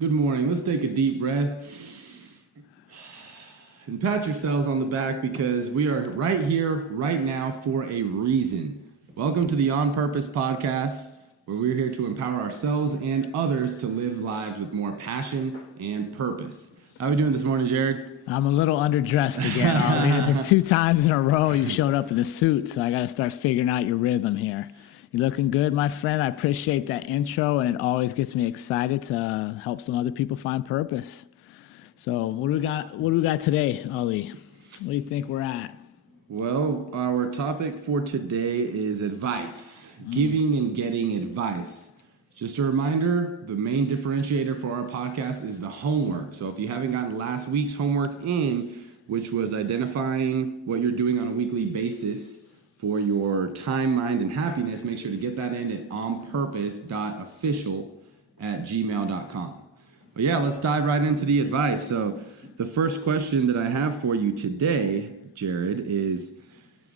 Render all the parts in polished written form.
Good morning. Let's take a deep breath and pat yourselves on the back because we are right here, right now, for a reason. Welcome to the On Purpose podcast, where we're here to empower ourselves and others to live lives with more passion and purpose. How are we doing this morning, Jared? I'm a little underdressed again, Ollie. This is 2 times in a row you showed up in a suit, so I got to start figuring out your rhythm here. You're looking good, my friend. I appreciate that intro, and it always gets me excited to help some other people find purpose. So what do we got? What do we got today, Ollie? What do you think we're at? Well, our topic for today is advice, giving and getting advice. Just a reminder, the main differentiator for our podcast is the homework. So if you haven't gotten last week's homework in, which was identifying what you're doing on a weekly basis for your time, mind, and happiness, make sure to get that in at onpurpose.official@gmail.com. But yeah, let's dive right into the advice. So the first question that I have for you today, Jared, is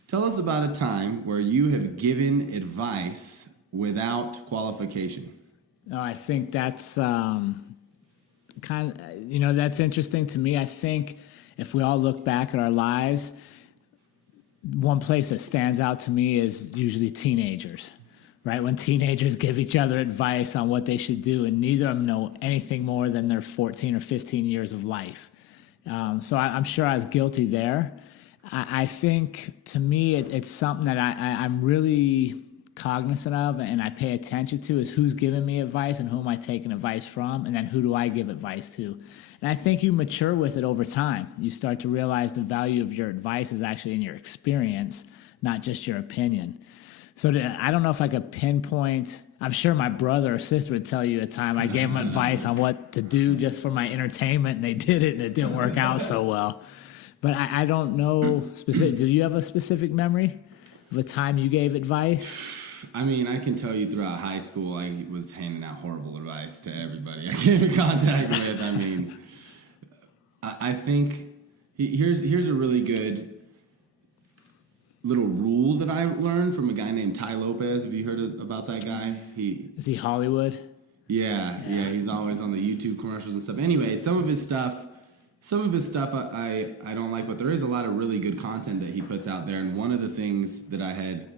tell us about a time where you have given advice without qualification. I think that's that's interesting to me. I think if we all look back at our lives, one place that stands out to me is usually teenagers, right? When teenagers give each other advice on what they should do, and neither of them know anything more than their 14 or 15 years of life. So I'm sure I was guilty there. I think to me, it's something that I'm really cognizant of and I pay attention to is who's giving me advice and who am I taking advice from, and then who do I give advice to. And I think you mature with it over time. You start to realize the value of your advice is actually in your experience, not just your opinion. So I don't know if I could pinpoint. I'm sure my brother or sister would tell you a time I gave them advice on what to do just for my entertainment, and they did it, and it didn't work out so well. But I don't know specific. Do you have a specific memory of a time you gave advice? I mean, I can tell you throughout high school, I was handing out horrible advice to everybody I came in contact with. I mean, I think here's a really good little rule that I learned from a guy named Tai Lopez. Have you heard about that guy? Is he Hollywood? Yeah. He's always on the YouTube commercials and stuff. Anyway, some of his stuff I don't like, but there is a lot of really good content that he puts out there. And one of the things that I had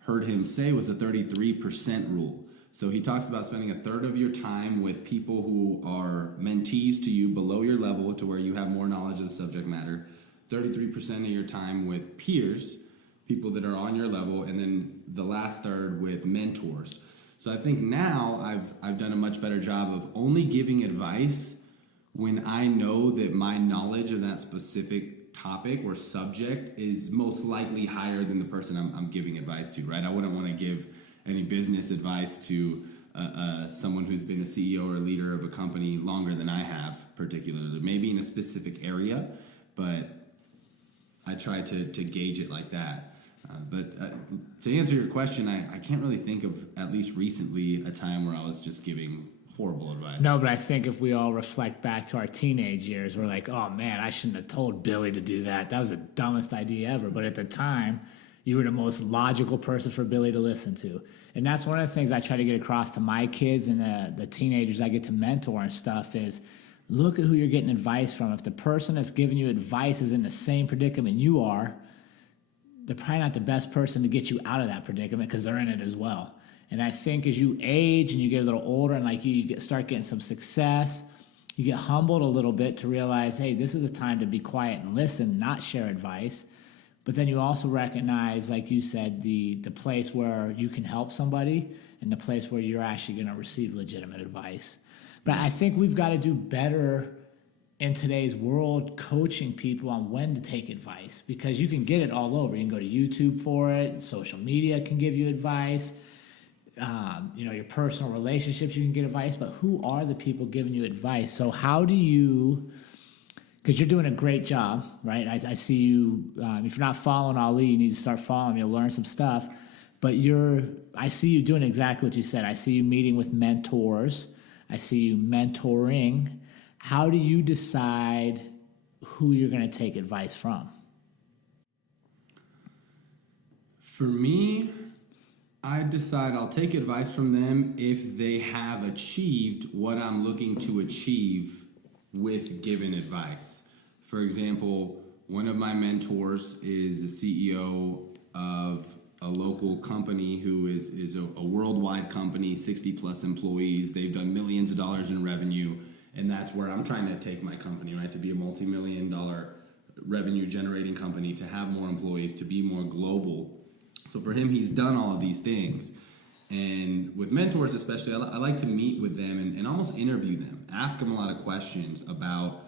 heard him say was a 33% rule. So he talks about spending a third of your time with people who are mentees to you below your level to where you have more knowledge of the subject matter, 33% of your time with peers, people that are on your level, and then the last third with mentors. So I think now I've done a much better job of only giving advice when I know that my knowledge of that specific topic or subject is most likely higher than the person I'm giving advice to, right? I wouldn't want to give any business advice to someone who's been a CEO or a leader of a company longer than I have, particularly, maybe in a specific area, but I try to gauge it like that. But to answer your question, I can't really think of, at least recently, a time where I was just giving horrible advice. No, but I think if we all reflect back to our teenage years, we're like, oh man, I shouldn't have told Billy to do that. That was the dumbest idea ever. But at the time, you were the most logical person for Billy to listen to. And that's one of the things I try to get across to my kids and the teenagers I get to mentor and stuff is look at who you're getting advice from. If the person that's giving you advice is in the same predicament you are, they're probably not the best person to get you out of that predicament because they're in it as well. And I think as you age and you get a little older and like start getting some success, you get humbled a little bit to realize, hey, this is a time to be quiet and listen, not share advice. But then you also recognize, like you said, the place where you can help somebody and the place where you're actually going to receive legitimate advice. But I think we've got to do better in today's world coaching people on when to take advice because you can get it all over. You can go to YouTube for it. Social media can give you advice. Your personal relationships, you can get advice, but who are the people giving you advice? So how do you, because you're doing a great job, right? I see you, if you're not following Ali, you need to start following, you'll learn some stuff, but I see you doing exactly what you said. I see you meeting with mentors. I see you mentoring. How do you decide who you're going to take advice from? For me, I decide I'll take advice from them if they have achieved what I'm looking to achieve with given advice. For example, one of my mentors is the CEO of a local company who is a worldwide company, 60 plus employees. They've done millions of dollars in revenue, and that's where I'm trying to take my company, right? To be a multi-million dollar revenue generating company, to have more employees, to be more global. So for him, he's done all of these things. And with mentors especially, I like to meet with them and almost interview them, ask them a lot of questions about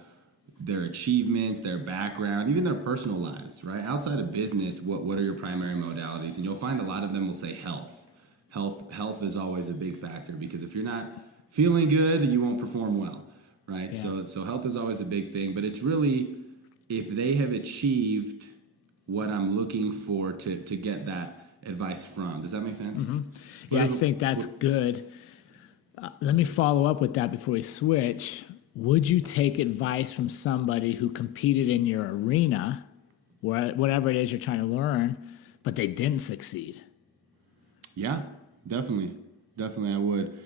their achievements, their background, even their personal lives, right? Outside of business, what are your primary modalities? And you'll find a lot of them will say health. Health is always a big factor, because if you're not feeling good, you won't perform well, right? Yeah. So health is always a big thing, but it's really if they have achieved what I'm looking for to get that advice from. Does that make sense? Mm-hmm. Yeah, I think that's good. Let me follow up with that before we switch. Would you take advice from somebody who competed in your arena, whatever it is you're trying to learn, but they didn't succeed? Yeah, definitely I would.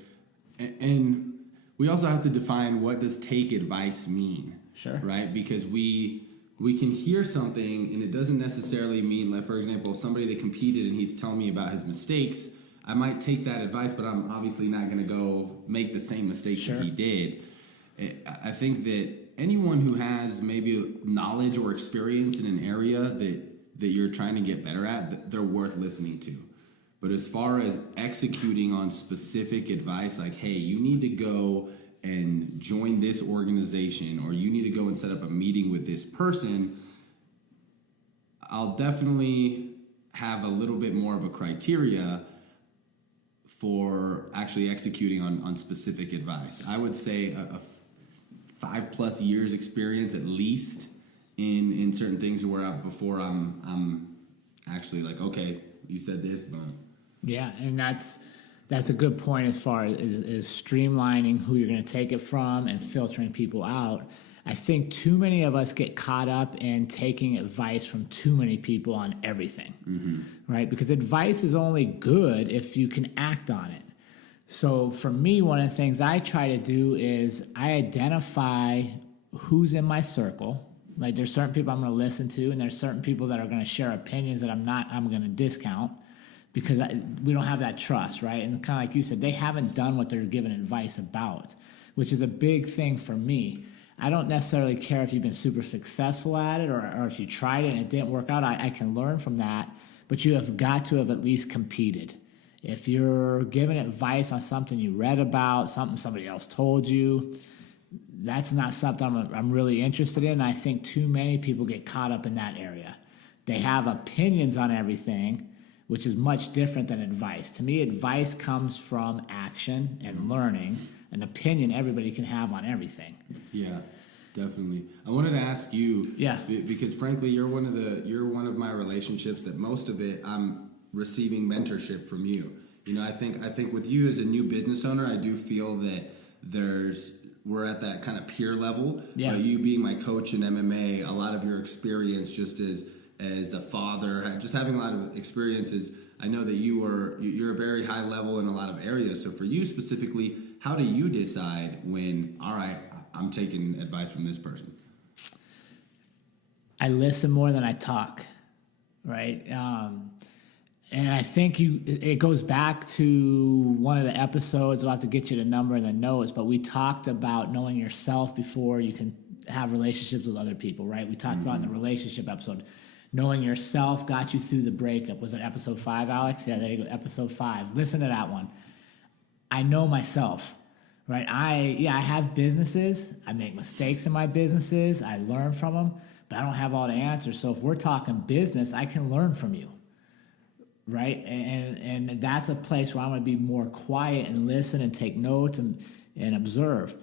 And we also have to define, what does take advice mean? Sure. Right? Because we can hear something and it doesn't necessarily mean, like, for example, if somebody that competed and he's telling me about his mistakes, I might take that advice, but I'm obviously not going to go make the same mistakes Sure. that he did. I think that anyone who has maybe knowledge or experience in an area that you're trying to get better at, they're worth listening to. But as far as executing on specific advice, like, hey, you need to go and join this organization, or you need to go and set up a meeting with this person, I'll definitely have a little bit more of a criteria for actually executing on specific advice. I would say a 5+ years experience at least in certain things where before I'm actually like, okay, you said this, but Yeah, and that's a good point as far as streamlining who you're going to take it from and filtering people out. I think too many of us get caught up in taking advice from too many people on everything, right? Because advice is only good if you can act on it. So for me, one of the things I try to do is I identify who's in my circle. Like, there's certain people I'm going to listen to, and there's certain people that are going to share opinions that I'm going to discount, because we don't have that trust, right? And kind of like you said, they haven't done what they're given advice about, which is a big thing for me. I don't necessarily care if you've been super successful at it, or if you tried it and it didn't work out. I can learn from that, but you have got to have at least competed. If you're giving advice on something you read about, something somebody else told you, that's not something I'm really interested in. I think too many people get caught up in that area. They have opinions on everything, which is much different than advice. To me, advice comes from action and learning. An opinion everybody can have on everything. Yeah, definitely. I wanted to ask you, because frankly, you're one of my relationships that most of it I'm receiving mentorship from you. You know, I think with you as a new business owner, I do feel that we're at that kind of peer level. Yeah. But you being my coach in MMA, a lot of your experience just as a father, just having a lot of experiences, I know that you're a very high level in a lot of areas. So for you specifically, how do you decide when, all right, I'm taking advice from this person? I listen more than I talk, right? And I think it goes back to one of the episodes. I'll have to get you the number and the notes, but we talked about knowing yourself before you can have relationships with other people, right? We talked about in the relationship episode, knowing yourself got you through the breakup. Was it episode 5, Alex? Yeah, there you go, episode 5. Listen to that one. I know myself, right? I have businesses. I make mistakes in my businesses. I learn from them, but I don't have all the answers. So if we're talking business, I can learn from you, right? And that's a place where I'm going to be more quiet and listen and take notes and observe.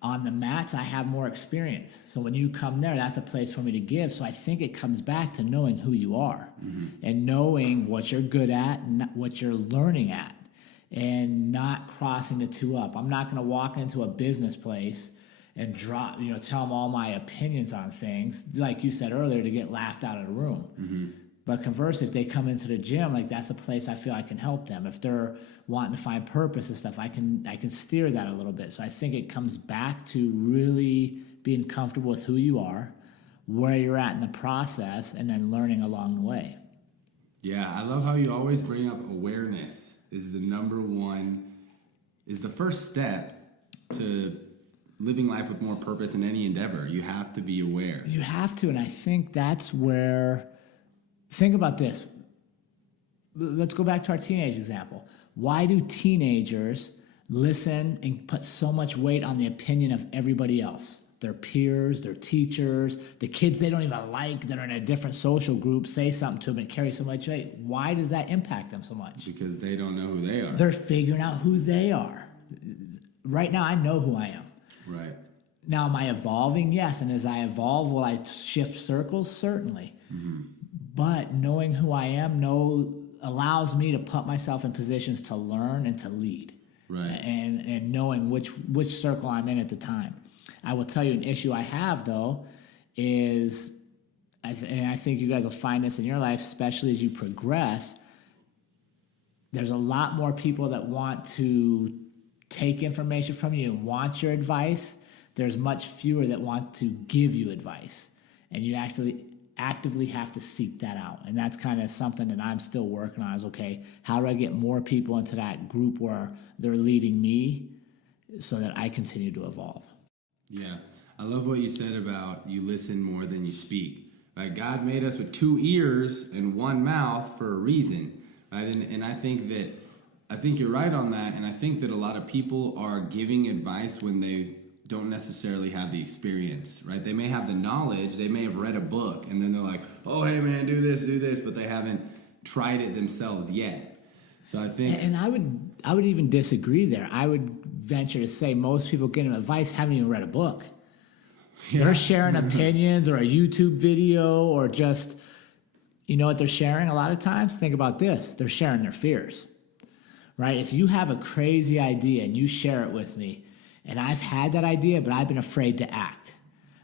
On the mats, I have more experience. So when you come there, that's a place for me to give. So I think it comes back to knowing who you are and knowing what you're good at and what you're learning at, and not crossing the two up. I'm not going to walk into a business place and tell them all my opinions on things, like you said earlier, to get laughed out of the room. But conversely, if they come into the gym, like that's a place I feel I can help them. If they're wanting to find purpose and stuff, I can steer that a little bit. So I think it comes back to really being comfortable with who you are, where you're at in the process, and then learning along the way. Yeah, I love how you always bring up awareness is the first step to living life with more purpose in any endeavor. You have to be aware. You have to, and I think that's where, think about this. Let's go back to our teenage example. Why do teenagers listen and put so much weight on the opinion of everybody else? Their peers, their teachers, the kids they don't even like that are in a different social group say something to them and carry so much weight. Why does that impact them so much? Because they don't know who they are. They're figuring out who they are. Right now, I know who I am. Right. Now, am I evolving? Yes. And as I evolve, will I shift circles? Certainly. Mm-hmm. But knowing who I am allows me to put myself in positions to learn and to lead. Right. And knowing which circle I'm in at the time. I will tell you an issue I have, though, is, and I think you guys will find this in your life, especially as you progress, there's a lot more people that want to take information from you and want your advice. There's much fewer that want to give you advice. And you actually actively have to seek that out. And that's kind of something that I'm still working on is, okay, how do I get more people into that group where they're leading me so that I continue to evolve? Yeah, I love what you said about you listen more than you speak. Right? God made us with 2 ears and 1 mouth for a reason. Right? And I think you're right on that. And I think that a lot of people are giving advice when they don't necessarily have the experience. Right? They may have the knowledge. They may have read a book, and then they're like, "Oh, hey man, do this," but they haven't tried it themselves yet. So I think, and I would even disagree there. I would venture to say most people getting advice haven't even read a book. Yeah. They're sharing opinions or a YouTube video or just, you know what they're sharing a lot of times? Think about this. They're sharing their fears, right? If you have a crazy idea and you share it with me, and I've had that idea, but I've been afraid to act.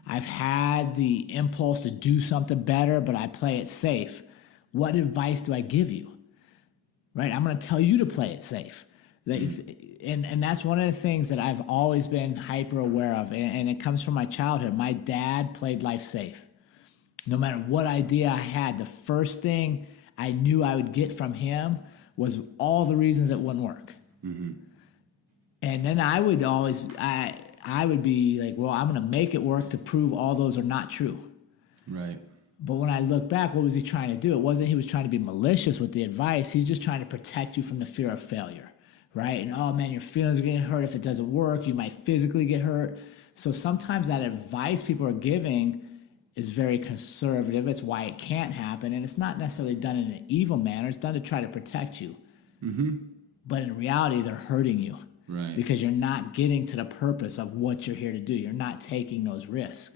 I've had the impulse to do something better, but I play it safe. What advice do I give you? Right? I'm going to tell you to play it safe. And that's one of the things that I've always been hyper aware of. And it comes from my childhood. My dad played life safe. No matter what idea I had, the first thing I knew I would get from him was all the reasons it wouldn't work. Mm-hmm. And then I would be like, well, I'm going to make it work to prove all those are not true. Right. But when I look back, what was he trying to do? It wasn't he was trying to be malicious with the advice. He's just trying to protect you from the fear of failure, right? And, oh, man, your feelings are getting hurt. If it doesn't work, you might physically get hurt. So sometimes that advice people are giving is very conservative. It's why it can't happen. And it's not necessarily done in an evil manner. It's done to try to protect you. Mm-hmm. But in reality, they're hurting you. Right. Because you're not getting to the purpose of what you're here to do. You're not taking those risks.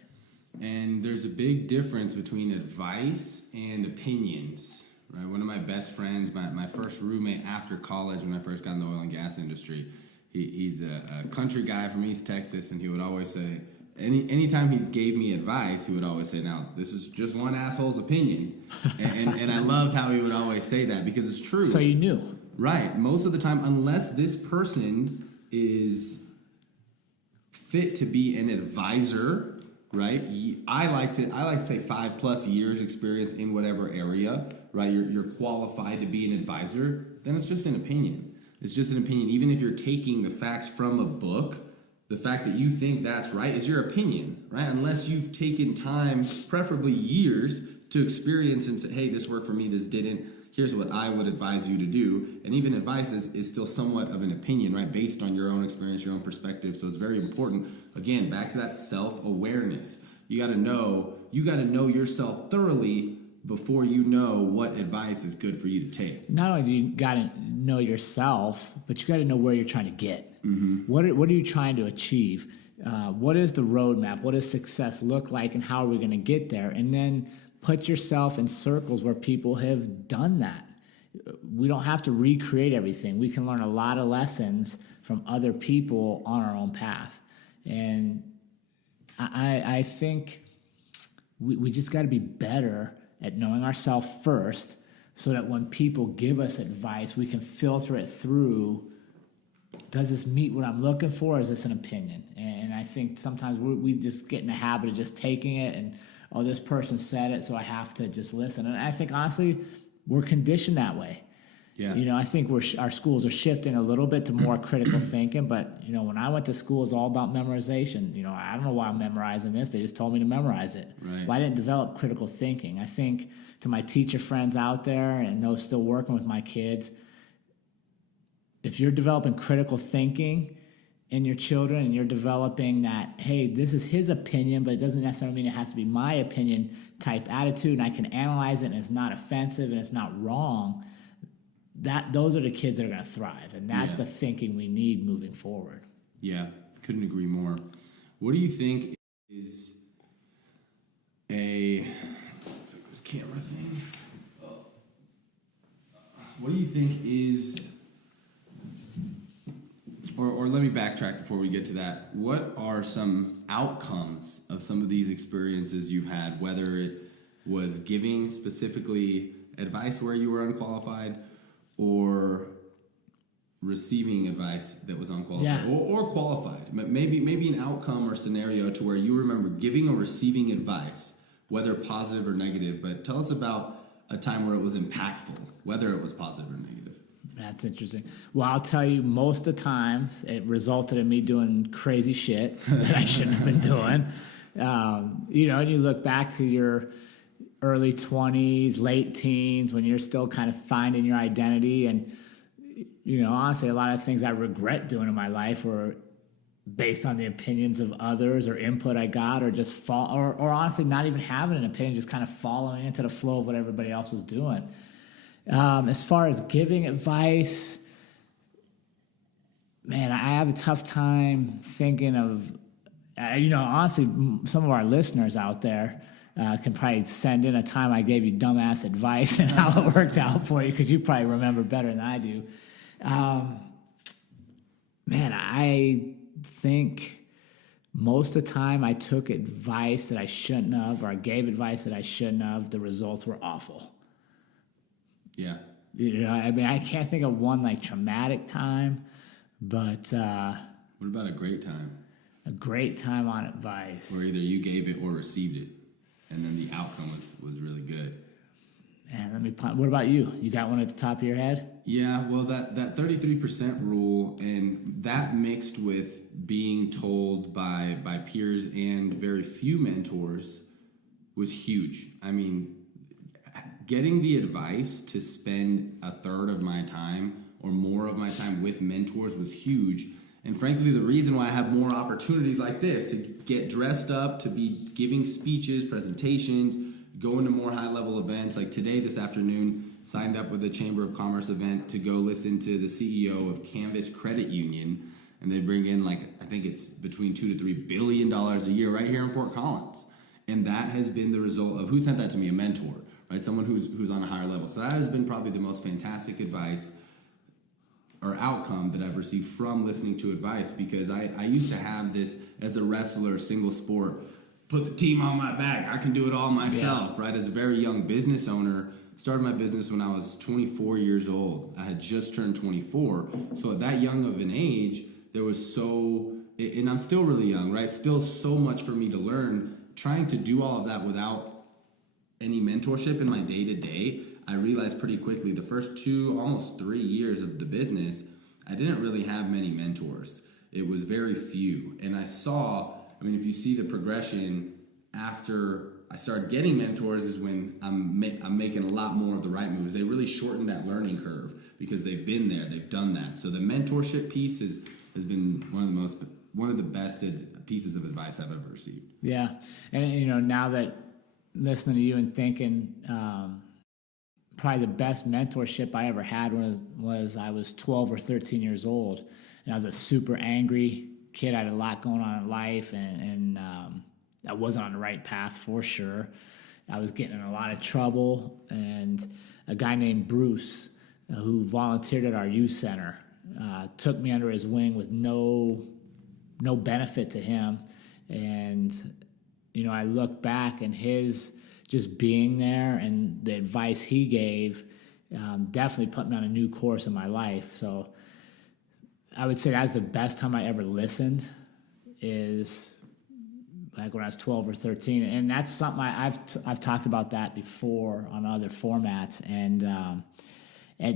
And there's a big difference between advice and opinions, right? One of my best friends, my first roommate after college when I first got in the oil and gas industry, he's a country guy from East Texas, and he would always say, anytime he gave me advice, he would always say, now, this is just one asshole's opinion. and I loved how he would always say that because it's true. So you knew. Right. Most of the time, unless this person is fit to be an advisor, right? I like to say 5+ years experience in whatever area, right? You're qualified to be an advisor, then it's just an opinion. It's just an opinion. Even if you're taking the facts from a book, the fact that you think that's right is your opinion, right? Unless you've taken time, preferably years, to experience and say, hey, this worked for me, this didn't. Here's what I would advise you to do. And even advice is still somewhat of an opinion, right? Based on your own experience, your own perspective. So it's very important. Again, back to that self-awareness. You got to know yourself thoroughly before you know what advice is good for you to take. Not only do you got to know yourself, but you got to know where you're trying to get. Mm-hmm. What are you trying to achieve? What is the roadmap? What does success look like, and how are we going to get there? And then put yourself in circles where people have done that. We don't have to recreate everything. We can learn a lot of lessons from other people on our own path. And I think we just got to be better at knowing ourselves first, so that when people give us advice, we can filter it through. Does this meet what I'm looking for, or is this an opinion? And I think sometimes we just get in the habit of just taking it and, oh, this person said it, so I have to just listen. And I think, honestly, we're conditioned that way. Yeah. You know, I think our schools are shifting a little bit to more critical thinking, but, you know, when I went to school, it's all about memorization. You know, I don't know why I'm memorizing this. They just told me to memorize it. Right. Well, I didn't develop critical thinking. I think to my teacher friends out there and those still working with my kids, if you're developing critical thinking in your children and you're developing that, hey, this is his opinion, but it doesn't necessarily mean it has to be my opinion type attitude, and I can analyze it and it's not offensive and it's not wrong, those are the kids that are going to thrive, and that's the thinking we need moving forward. Yeah, couldn't agree more. What do you think is this camera thing? What do you think is, or let me backtrack before we get to that. What are some outcomes of some of these experiences you've had, whether it was giving specifically advice where you were unqualified, or receiving advice that was unqualified, or qualified? Maybe an outcome or scenario to where you remember giving or receiving advice, whether positive or negative. But tell us about a time where it was impactful, whether it was positive or negative. That's interesting. Well, I'll tell you, most of the times it resulted in me doing crazy shit that I shouldn't have been doing. You know, and you look back to your early 20s, late teens, when you're still kind of finding your identity. And, you know, honestly, a lot of things I regret doing in my life were based on the opinions of others or input I got, or just or honestly not even having an opinion, just kind of following into the flow of what everybody else was doing. As far as giving advice, man, I have a tough time thinking of, you know, honestly, some of our listeners out there can probably send in a time I gave you dumbass advice and how it worked out for you, because you probably remember better than I do. Man, I think most of the time I took advice that I shouldn't have, or I gave advice that I shouldn't have. The results were awful. Yeah. You know, I mean, I can't think of one like traumatic time, but What about a great time? a great time on advice. Where either you gave it or received it, and then the outcome was really good. Man, what about you? You got one at the top of your head? Yeah, well, that 33% rule, and that mixed with being told by peers and very few mentors, was huge. I mean, getting the advice to spend a third of my time or more of my time with mentors was huge. And frankly, the reason why I have more opportunities like this, to get dressed up, to be giving speeches, presentations, going to more high-level events, like today, this afternoon, signed up with a Chamber of Commerce event to go listen to the CEO of Canvas Credit Union, and they bring in, like, I think it's between $2 to $3 billion a year right here in Fort Collins. And that has been the result of, who sent that to me? A mentor, right? Someone who's on a higher level. So that has been probably the most fantastic advice or outcome that I've received from listening to advice, because I used to have this as a wrestler, single sport, put the team on my back, I can do it all myself, right? As a very young business owner, started my business when I was 24 years old. I had just turned 24. So at that young of an age, there was and I'm still really young, right? Still so much for me to learn. Trying to do all of that without any mentorship in my day-to-day, I realized pretty quickly the first 2, almost 3 years of the business, I didn't really have many mentors. It was very few. And I mean, if you see the progression after I started getting mentors is when I'm making a lot more of the right moves. They really shortened that learning curve because they've been there, they've done that. So the mentorship piece has been one of the best pieces of advice I've ever received. Yeah, and you know, now that listening to you and thinking, probably the best mentorship I ever had was I was 12 or 13 years old, and I was a super angry kid. I had a lot going on in life, and I wasn't on the right path for sure. I was getting in a lot of trouble, and a guy named Bruce, who volunteered at our youth center, took me under his wing with no benefit to him. And, you know, I look back, and his just being there and the advice he gave definitely put me on a new course in my life. So I would say that's the best time I ever listened, is like when I was 12 or 13. And that's something I've talked about that before on other formats. And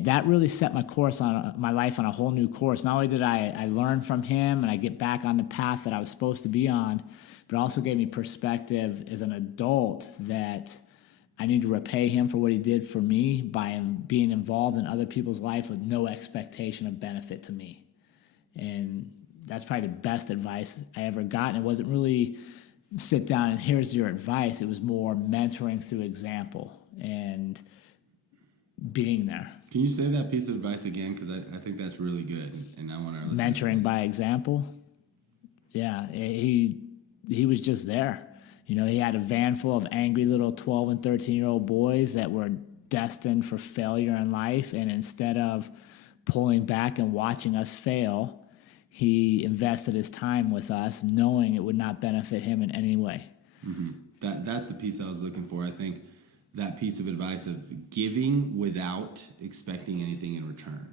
that really set my life on a whole new course. Not only did I learn from him and I get back on the path that I was supposed to be on, but it also gave me perspective as an adult that I need to repay him for what he did for me by being involved in other people's life with no expectation of benefit to me. And that's probably the best advice I ever got. And it wasn't really sit down and here's your advice. It was more mentoring through example and being there. Can you say that piece of advice again? Because I think that's really good, and I want to listen. Mentoring by example. Yeah, he was just there. You know, he had a van full of angry little 12 and 13-year-old boys that were destined for failure in life, and instead of pulling back and watching us fail, he invested his time with us, knowing it would not benefit him in any way. Mm-hmm. That's the piece I was looking for. I think that piece of advice of giving without expecting anything in return.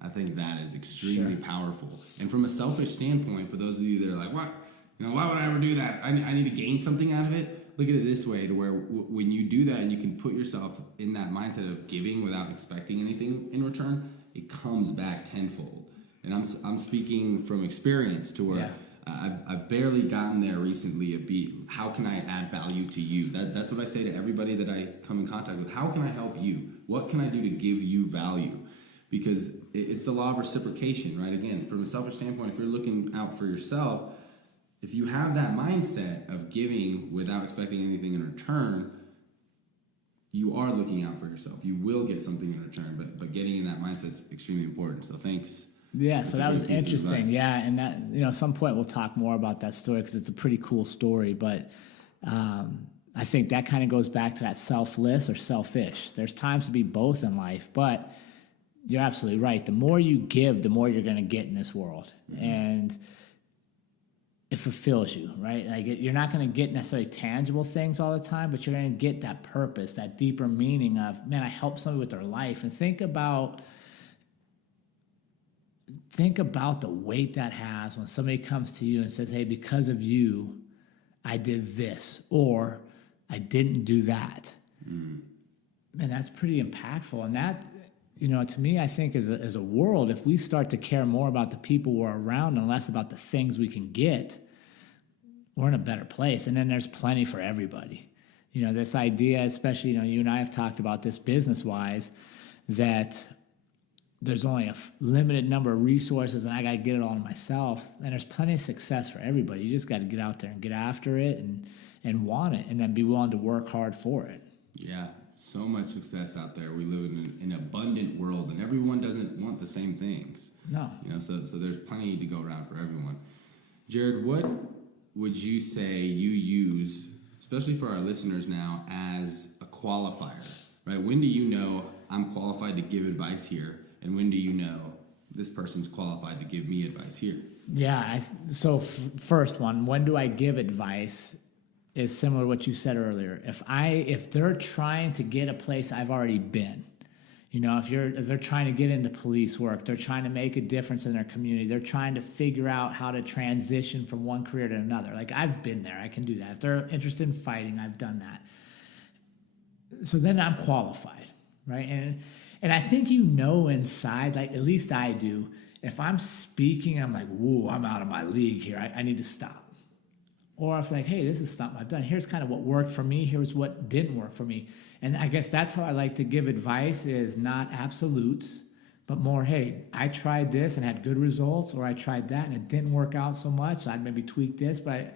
I think that is extremely powerful. And from a selfish standpoint, for those of you that are like, what? You know, why would I ever do that? I need to gain something out of it. Look at it this way, to where when you do that and you can put yourself in that mindset of giving without expecting anything in return, it comes back tenfold. And I'm speaking from experience to where I've barely gotten there recently. How can I add value to you? That's what I say to everybody that I come in contact with. How can I help you? What can I do to give you value? Because it's the law of reciprocation, right? Again, from a selfish standpoint, if you're looking out for yourself, if you have that mindset of giving without expecting anything in return, you are looking out for yourself. You will get something in return, but getting in that mindset is extremely important. So thanks. Yeah, so that was interesting. Yeah, and that, you know, at some point we'll talk more about that story because it's a pretty cool story. But I think that kind of goes back to that selfless or selfish. There's times to be both in life, but you're absolutely right. The more you give, the more you're going to get in this world. Mm-hmm. And it fulfills you, right? Like you're not going to get necessarily tangible things all the time, but you're going to get that purpose, that deeper meaning of, man, I helped somebody with their life. And think about the weight that has when somebody comes to you and says, hey, because of you, I did this, or I didn't do that. Mm. And that's pretty impactful. And that, you know, to me, I think as a world, if we start to care more about the people we're around and less about the things we can get, we're in a better place. And then there's plenty for everybody. You know, this idea, especially, you know, you and I have talked about this business-wise, that there's only a limited number of resources and I got to get it all to myself. And there's plenty of success for everybody. You just got to get out there and get after it and want it, and then be willing to work hard for it. Yeah, so much success out there. We live in an abundant world, and everyone doesn't want the same things. No. You know, so there's plenty to go around for everyone. Jared, what would you say you use, especially for our listeners now, as a qualifier, right? When do you know I'm qualified to give advice here? And when do you know this person's qualified to give me advice here? Yeah, first one, when do I give advice, is similar to what you said earlier. If they're trying to get a place I've already been, you know, if they're trying to get into police work, they're trying to make a difference in their community, they're trying to figure out how to transition from one career to another. Like, I've been there, I can do that. If they're interested in fighting, I've done that. So then I'm qualified, right? And I think, you know, inside, like at least I do, if I'm speaking, I'm like, whoa, I'm out of my league here. I need to stop. Or if like, hey, this is something I've done. Here's kind of what worked for me. Here's what didn't work for me. And I guess that's how I like to give advice, is not absolutes, but more, hey, I tried this and had good results, or I tried that and it didn't work out so much, so I'd maybe tweak this, but I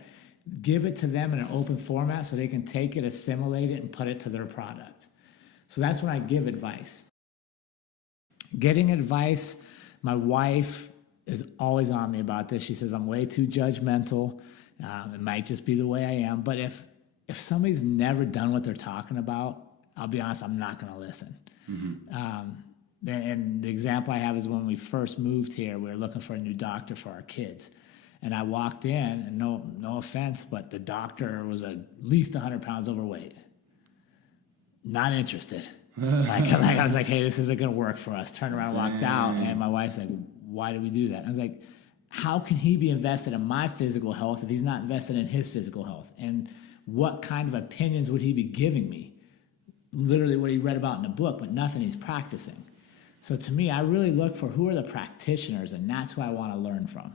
give it to them in an open format so they can take it, assimilate it, and put it to their product. So that's when I give advice. Getting advice, my wife is always on me about this. She says I'm way too judgmental. It might just be the way I am. But if somebody's never done what they're talking about, I'll be honest, I'm not going to listen. Mm-hmm. And the example I have is when we first moved here, we were looking for a new doctor for our kids. And I walked in, and no offense, but the doctor was at least 100 pounds overweight. not interested. like I was like, hey, this isn't going to work for us. Turned around, walked out, and my wife's like, why did we do that? And I was like, how can he be invested in my physical health if he's not invested in his physical health? And what kind of opinions would he be giving me? Literally what he read about in a book, but nothing he's practicing. So to me, I really look for who are the practitioners, and that's who I want to learn from.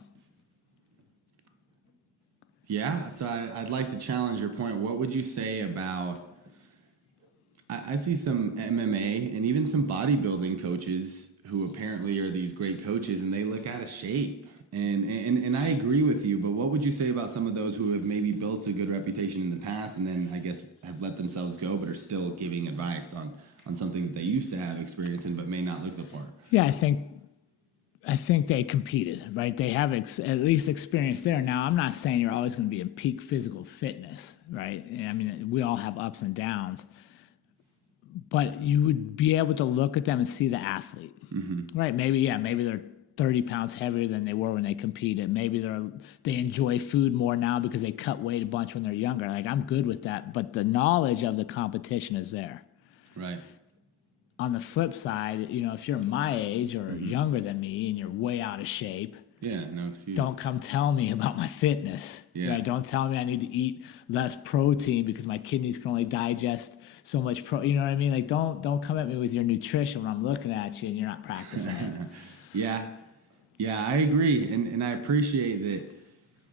Yeah, so I'd like to challenge your point. What would you say about, I see some MMA and even some bodybuilding coaches who apparently are these great coaches, and they look out of shape. And I agree with you, but what would you say about some of those who have maybe built a good reputation in the past and then I guess have let themselves go but are still giving advice on something that they used to have experience in but may not look the part? Yeah, I think they competed, right? They have at least experience there. Now, I'm not saying you're always going to be in peak physical fitness, right? I mean, we all have ups and downs. But you would be able to look at them and see the athlete, right? Maybe they're 30 pounds heavier than they were when they competed. Maybe they enjoy food more now because they cut weight a bunch when they're younger. Like, I'm good with that, but the knowledge of the competition is there. Right. On the flip side, if you're my age or younger than me and you're way out of shape, no excuse. Don't come tell me about my fitness. Yeah. Right? Don't tell me I need to eat less protein because my kidneys can only digest so much protein. You know what I mean? Like, don't come at me with your nutrition when I'm looking at you and you're not practicing it. Yeah, I agree, and I appreciate that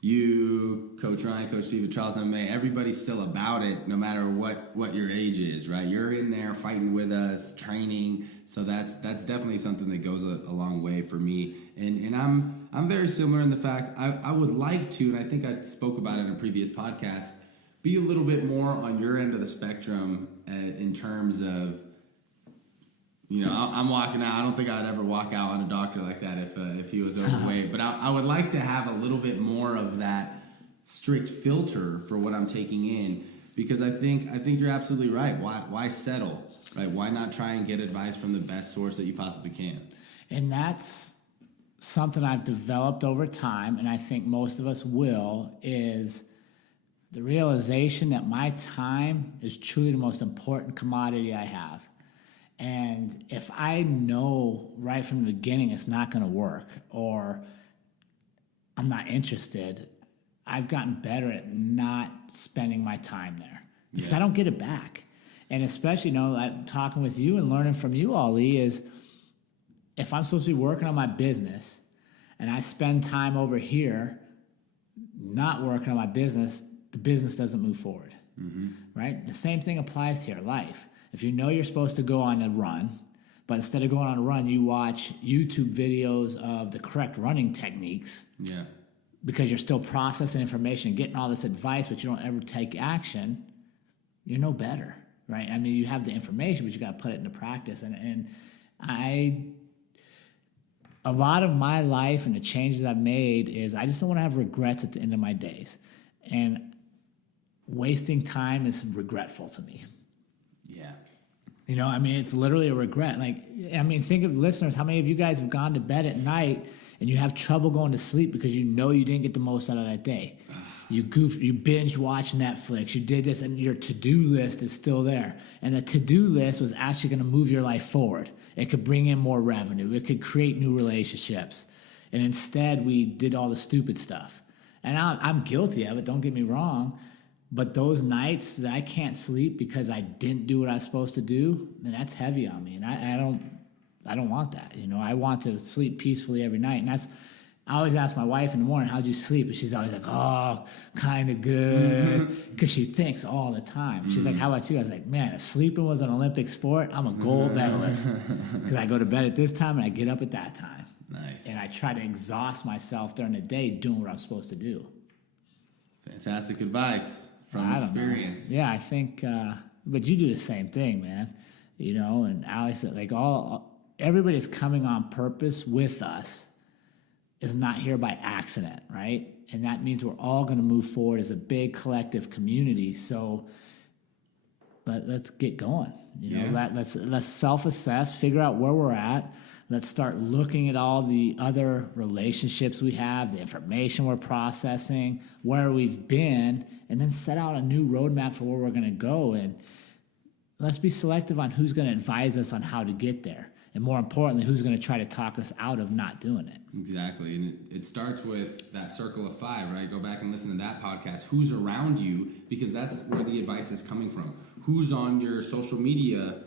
you, Coach Ryan, Coach Steve, Charles MMA, everybody's still about it, no matter what your age is, right? You're in there fighting with us, training, so that's definitely something that goes a long way for me, and I'm very similar in the fact I would like to, and I think I spoke about it in a previous podcast, be a little bit more on your end of the spectrum in terms of, I'm walking out. I don't think I'd ever walk out on a doctor like that if he was overweight. But I would like to have a little bit more of that strict filter for what I'm taking in, because I think you're absolutely right. Why settle, right? Why not try and get advice from the best source that you possibly can? And that's something I've developed over time, and I think most of us will, is the realization that my time is truly the most important commodity I have. And if I know right from the beginning it's not going to work or I'm not interested, I've gotten better at not spending my time there because I don't get it back. And especially, talking with you and learning from you, Ali, is if I'm supposed to be working on my business and I spend time over here not working on my business, the business doesn't move forward, right? The same thing applies to your life. If you know you're supposed to go on a run, but instead of going on a run, you watch YouTube videos of the correct running techniques because you're still processing information and getting all this advice, but you don't ever take action, you're no better, right? I mean, you have the information, but you got to put it into practice. And a lot of my life and the changes I've made is I just don't want to have regrets at the end of my days. And wasting time is regretful to me. Yeah. It's literally a regret. Think of listeners, how many of you guys have gone to bed at night and you have trouble going to sleep because you know you didn't get the most out of that day? You binge watch Netflix, you did this, and your to-do list is still there. And the to-do list was actually going to move your life forward. It could bring in more revenue. It could create new relationships. And instead, we did all the stupid stuff. And I'm guilty of it, don't get me wrong. But those nights that I can't sleep because I didn't do what I was supposed to do, then that's heavy on me. And I don't want that. I want to sleep peacefully every night. And I always ask my wife in the morning, how'd you sleep? And she's always like, oh, kind of good. Because she thinks all the time. She's like, how about you? I was like, man, if sleeping was an Olympic sport, I'm a gold medalist. Because I go to bed at this time and I get up at that time. Nice. And I try to exhaust myself during the day doing what I'm supposed to do. Fantastic advice from experience. Yeah, I think, but you do the same thing, man. And Alex said, everybody's coming on purpose with us is not here by accident, right? And that means we're all going to move forward as a big collective community. So let's get going. Let's self-assess, figure out where we're at. Let's start looking at all the other relationships we have, the information we're processing, where we've been, and then set out a new roadmap for where we're going to go. And let's be selective on who's going to advise us on how to get there. And more importantly, who's going to try to talk us out of not doing it. Exactly. And it starts with that circle of five, right? Go back and listen to that podcast. Who's around you? Because that's where the advice is coming from. Who's on your social media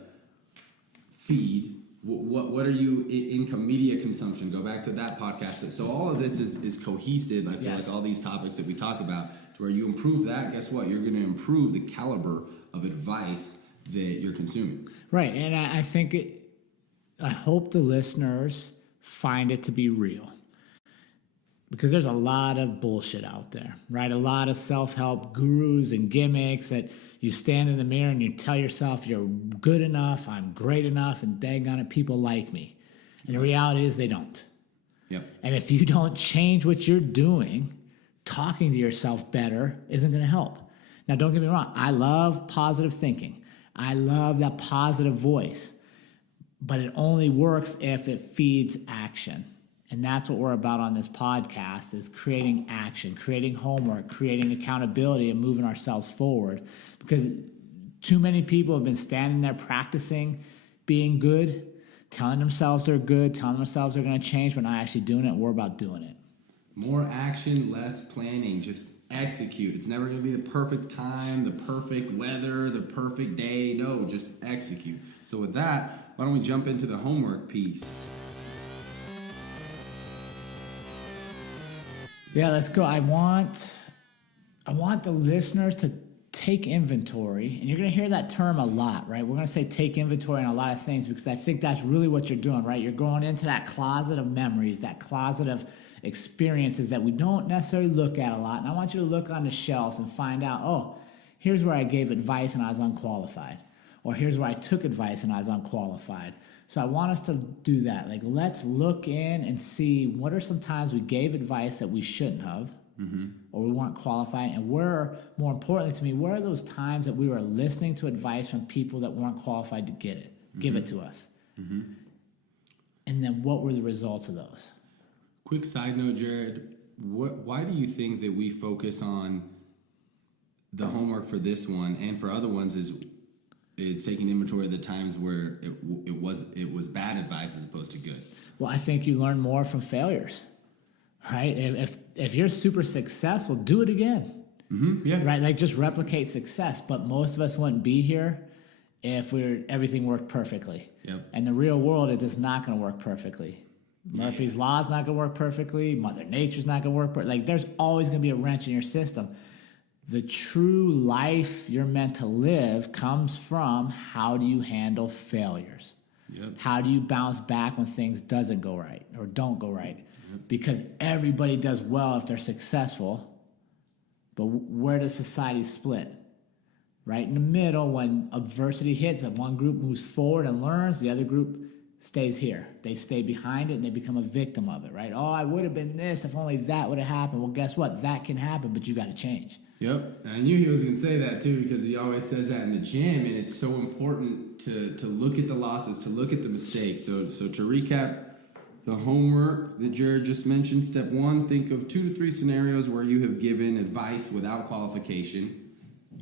feed? What are you income media consumption? Go back to that podcast. So all of this is cohesive. I feel Yes. like all these topics that we talk about, to where you improve that, guess what? You're going to improve the caliber of advice that you're consuming. Right. And I think I hope the listeners find it to be real, because there's a lot of bullshit out there, right? A lot of self-help gurus and gimmicks that you stand in the mirror and you tell yourself you're good enough, I'm great enough, and daggone it, people like me. And the reality is they don't. Yep. And if you don't change what you're doing, talking to yourself better isn't going to help. Now, don't get me wrong. I love positive thinking. I love that positive voice. But it only works if it feeds action. And that's what we're about on this podcast, is creating action, creating homework, creating accountability, and moving ourselves forward. Because too many people have been standing there practicing being good, telling themselves they're good, telling themselves they're going to change, but not actually doing it. We're about doing it. More action, less planning. Just execute. It's never going to be the perfect time, the perfect weather, the perfect day. No, just execute. So with that, why don't we jump into the homework piece? Yeah, let's go. I want the listeners to take inventory, and you're going to hear that term a lot, right? We're going to say take inventory on a lot of things, because I think that's really what you're doing, right? You're going into that closet of memories, that closet of experiences that we don't necessarily look at a lot. And I want you to look on the shelves and find out, oh, here's where I gave advice and I was unqualified. Or here's where I took advice and I was unqualified. So I want us to do that. Like, let's look in and see what are some times we gave advice that we shouldn't have, or we weren't qualified. And where, more importantly to me, where are those times that we were listening to advice from people that weren't qualified to get it, give it to us? And then what were the results of those? Quick side note, Jared. Why do you think that we focus on the homework for this one and for other ones is taking inventory of the times where it was bad advice as opposed to good? Well, I think you learn more from failures, right? If you're super successful, do it again. Yeah. Right? Like, just replicate success. But most of us wouldn't be here if everything worked perfectly. Yep. And the real world is just not going to work perfectly. Murphy's Law is not going to work perfectly. Mother Nature's not going to work perfectly. Like, there's always going to be a wrench in your system. The true life you're meant to live comes from how do you handle failures? Yep. How do you bounce back when things doesn't go right or don't go right? Yep. Because everybody does well if they're successful, but where does society split? Right in the middle, when adversity hits, and one group moves forward and learns, the other group stays here. They stay behind it and they become a victim of it, right? Oh, I would have been this if only that would have happened. Well, guess what? That can happen, but you got to change. Yep, I knew he was going to say that too, because he always says that in the gym, and it's so important to look at the losses, to look at the mistakes. So to recap the homework that Jared just mentioned, step one, think of 2 to 3 scenarios where you have given advice without qualification.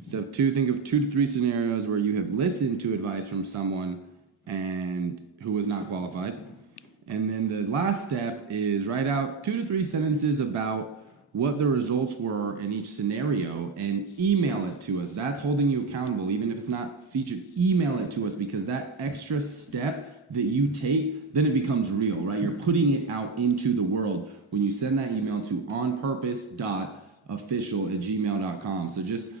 Step two, think of 2 to 3 scenarios where you have listened to advice from someone and who was not qualified. And then the last step is write out 2 to 3 sentences about what the results were in each scenario and email it to us. That's holding you accountable. Even if it's not featured, email it to us, because that extra step that you take, then it becomes real, right? You're putting it out into the world when you send that email to onpurpose.official@gmail.com. So just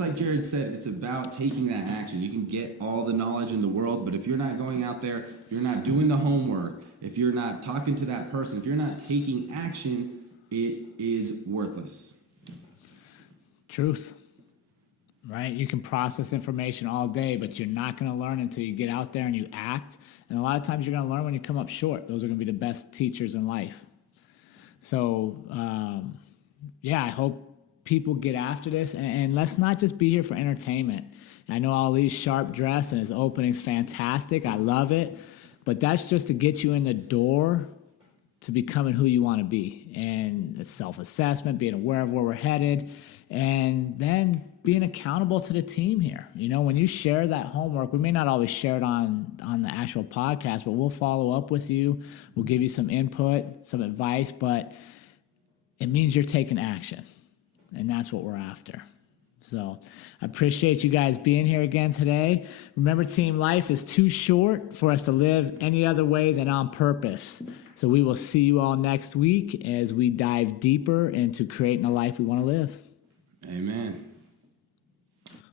like Jared said, it's about taking that action. You can get all the knowledge in the world, but if you're not going out there, if you're not doing the homework, if you're not talking to that person, if you're not taking action, it is worthless. Truth. Right? You can process information all day, but you're not going to learn until you get out there and you act. And a lot of times you're going to learn when you come up short. Those are going to be the best teachers in life. So, I hope people get after this. And let's not just be here for entertainment. I know Ali's sharp dress and his opening's fantastic. I love it. But that's just to get you in the door to becoming who you want to be. And it's self-assessment, being aware of where we're headed. And then being accountable to the team here. You know, when you share that homework, we may not always share it on the actual podcast, but we'll follow up with you. We'll give you some input, some advice, but it means you're taking action. And that's what we're after. So I appreciate you guys being here again today. Remember, team, life is too short for us to live any other way than on purpose. So we will see you all next week as we dive deeper into creating a life we want to live. Amen.